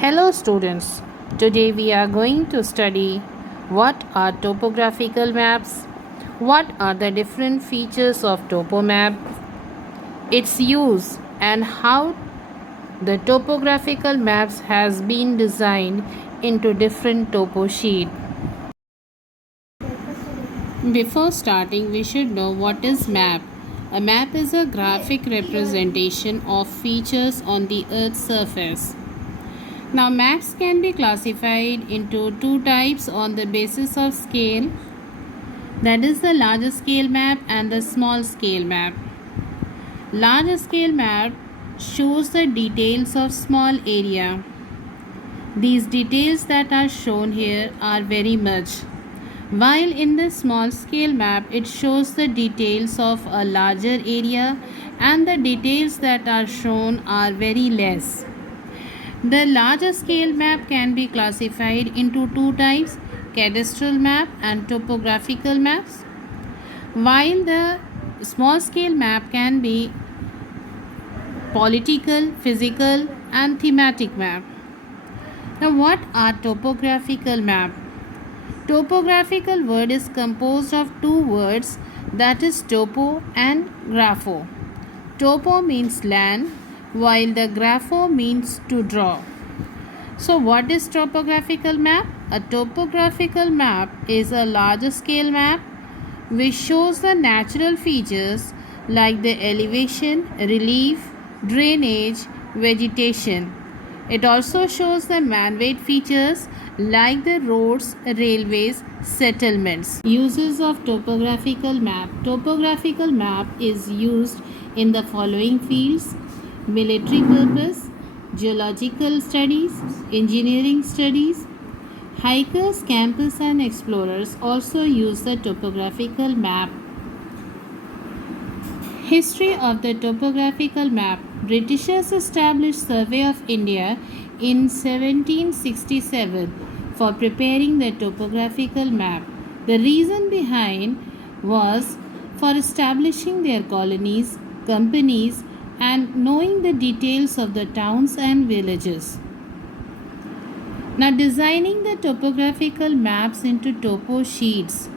Hello students, today we are going to study what are topographical maps, what are the different features of topomap, its use and how the topographical maps has been designed into different topo sheet. Before starting, we should know what is map. A map is a graphic representation of features on the earth's surface. Now, maps can be classified into two types on the basis of scale, that is the large scale map and the small scale map. Large scale map shows the details of small area. These details that are shown here are very much, while in the small scale map it shows the details of a larger area and the details that are shown are very less. The large scale map can be classified into two types, cadastral map and topographical maps, while the small scale map can be political, physical and thematic map. Now what are topographical map? Topographical word is composed of two words, that is topo and grapho. Topo means land while the grapho means to draw. So what is topographical map? A topographical map is a large scale map which shows the natural features like the elevation, relief, drainage, vegetation. It also shows the man-made features like the roads, railways, settlements. Uses of topographical map. Topographical map is used in the following fields: military purpose, geological studies, engineering studies. Hikers, campers and explorers also use the topographical map. History of the topographical map. Britishers established Survey of India in 1767 for preparing the topographical map. The reason behind was for establishing their colonies, companies and knowing the details of the towns and villages. Now designing the topographical maps into topo sheets.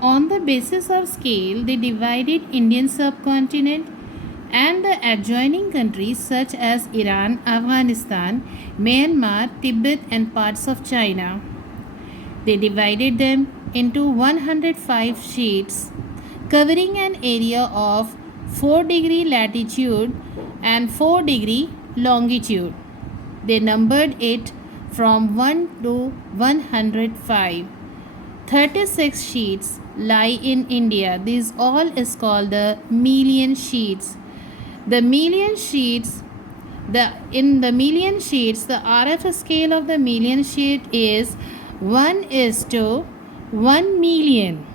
On the basis of scale, they divided Indian subcontinent and the adjoining countries such as Iran, Afghanistan, Myanmar, Tibet and parts of China. They divided them into 105 sheets covering an area of 4-degree latitude and 4-degree longitude. They numbered it from 1 to 105. 36 sheets lie in India. These all is called the million sheets. The million sheets, in the million sheets, the RF scale of the million sheet is 1:1 million.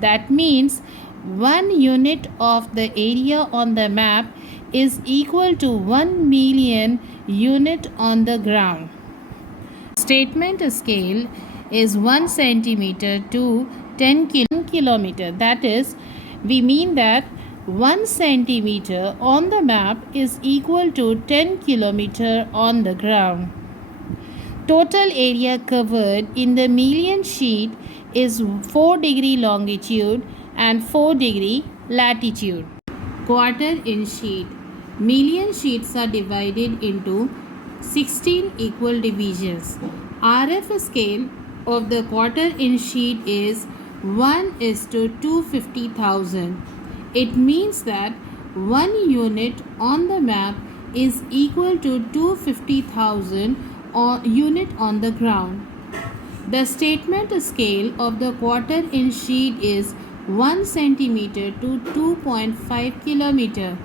That means 1 unit of the area on the map is equal to 1 million unit on the ground. Statement scale is 1 centimeter to 10 kilometer. That is, we mean that 1 centimeter on the map is equal to 10 kilometer on the ground. Total area covered in the million sheet is 4-degree longitude and 4-degree latitude. Quarter inch sheet. Million sheets are divided into 16 equal divisions. RF scale of the quarter inch sheet is 1:250,000. It means that 1 unit on the map is equal to 250,000 unit on the ground. The statement scale of the quarter inch sheet is 1 centimeter to 2.5 kilometer.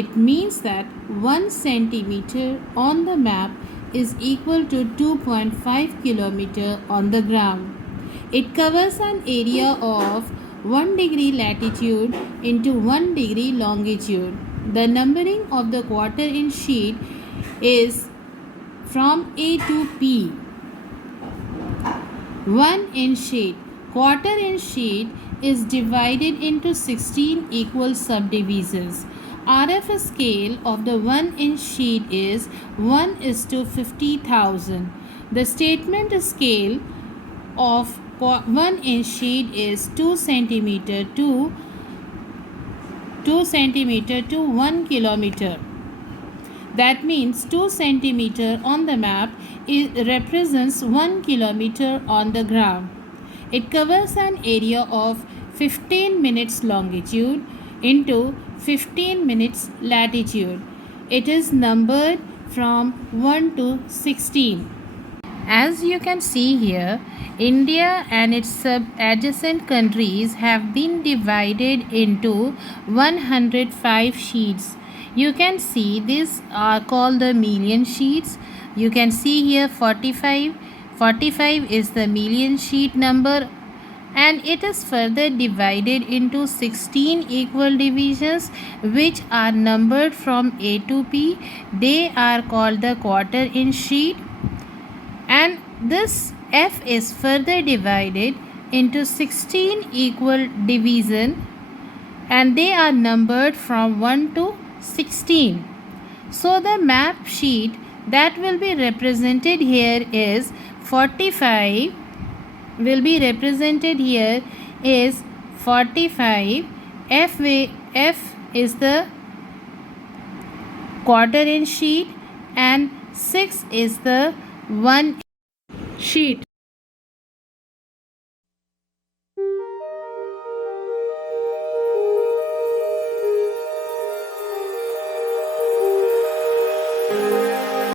It means that 1 centimeter on the map is equal to 2.5 kilometer on the ground. It covers an area of 1 degree latitude into 1 degree longitude. The numbering of the quarter inch sheet is from A to P. 1 inch sheet. Quarter inch sheet is divided into 16 equal subdivisions. RF scale of the 1-inch sheet is 1:50,000. The statement scale of 1-inch sheet is 2 centimeter to 1 kilometer. That means 2 centimeter on the map represents 1 kilometer on the ground. It covers an area of 15 minutes longitude into 15 minutes latitude. It is numbered from 1 to 16. As you can see here, India and its sub-adjacent countries have been divided into 105 sheets. You can see these are called the million sheets. You can see here 45. 45 is the million sheet number, and it is further divided into 16 equal divisions which are numbered from A to P. They are called the quarter inch sheet, and this F is further divided into 16 equal divisions, and they are numbered from 1 to 16. So the map sheet that will be represented here is 45 will be represented here is 45. F is the quarter inch sheet and 6 is the 1 sheet.